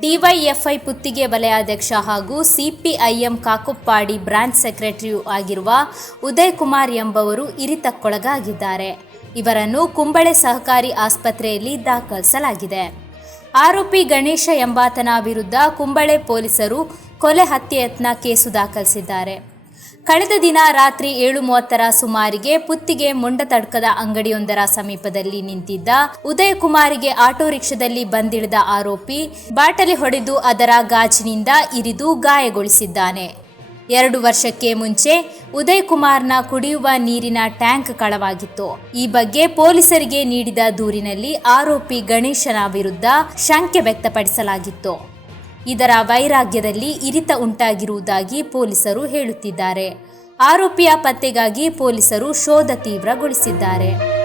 DYFI Puttige ವಲಯಾಧ್ಯಕ್ಷ ಹಾಗೂ CPIM ಕಾಕುಪ್ಪಾಡಿ branch ಸೆಕ್ರೆಟರಿಯೂ ಆಗಿರುವ ಉದಯ್ ಕುಮಾರ್ ಎಂಬವರು ಇರಿತಕ್ಕೊಳಗಾಗಿದ್ದಾರೆ. ಇವರನ್ನು ಕುಂಬಳೆ ಸಹಕಾರಿ ಆಸ್ಪತ್ರೆಯಲ್ಲಿ ದಾಖಲಿಸಲಾಗಿದೆ. ಆರೋಪಿ ಗಣೇಶ ಎಂಬಾತನ ವಿರುದ್ಧ ಕುಂಬಳೆ ಪೊಲೀಸರು ಕೊಲೆ ಹತ್ಯೆ ಯತ್ನ ಕೇಸು ದಾಖಲಿಸಿದ್ದಾರೆ. ಕಳೆದ ದಿನ ರಾತ್ರಿ ಏಳು ಮೂವತ್ತರ ಸುಮಾರಿಗೆ ಪುತ್ತಿಗೆ ಮುಂಡತಡ್ಕದ ಅಂಗಡಿಯೊಂದರ ಸಮೀಪದಲ್ಲಿ ನಿಂತಿದ್ದ ಉದಯಕುಮಾರಿಗೆ ಆಟೋ ರಿಕ್ಷಾದಲ್ಲಿ ಬಂದಿಳಿದ ಆರೋಪಿ ಬಾಟಲಿ ಹೊಡೆದು ಅದರ ಗಾಜಿನಿಂದ ಇರಿದು ಗಾಯಗೊಳಿಸಿದ್ದಾನೆ. ಎರಡು ವರ್ಷಕ್ಕೆ ಮುಂಚೆ ಉದಯ್ ಕುಮಾರ್ನ ಕುಡಿಯುವ ನೀರಿನ ಟ್ಯಾಂಕ್ ಕಳವಾಗಿತ್ತು. ಈ ಬಗ್ಗೆ ಪೊಲೀಸರಿಗೆ ನೀಡಿದ ದೂರಿನಲ್ಲಿ ಆರೋಪಿ ಗಣೇಶನ ವಿರುದ್ಧ ಶಂಕೆ ವ್ಯಕ್ತಪಡಿಸಲಾಗಿತ್ತು. ಇದರ ವೈರಾಗ್ಯದಲ್ಲಿ ಇರಿತ ಉಂಟಾಗಿರುವುದಾಗಿ ಪೊಲೀಸರು ಹೇಳುತ್ತಿದ್ದಾರೆ. ಆರೋಪಿಯ ಪತ್ತೆಗಾಗಿ ಪೊಲೀಸರು ಶೋಧ ತೀವ್ರಗೊಳಿಸಿದ್ದಾರೆ.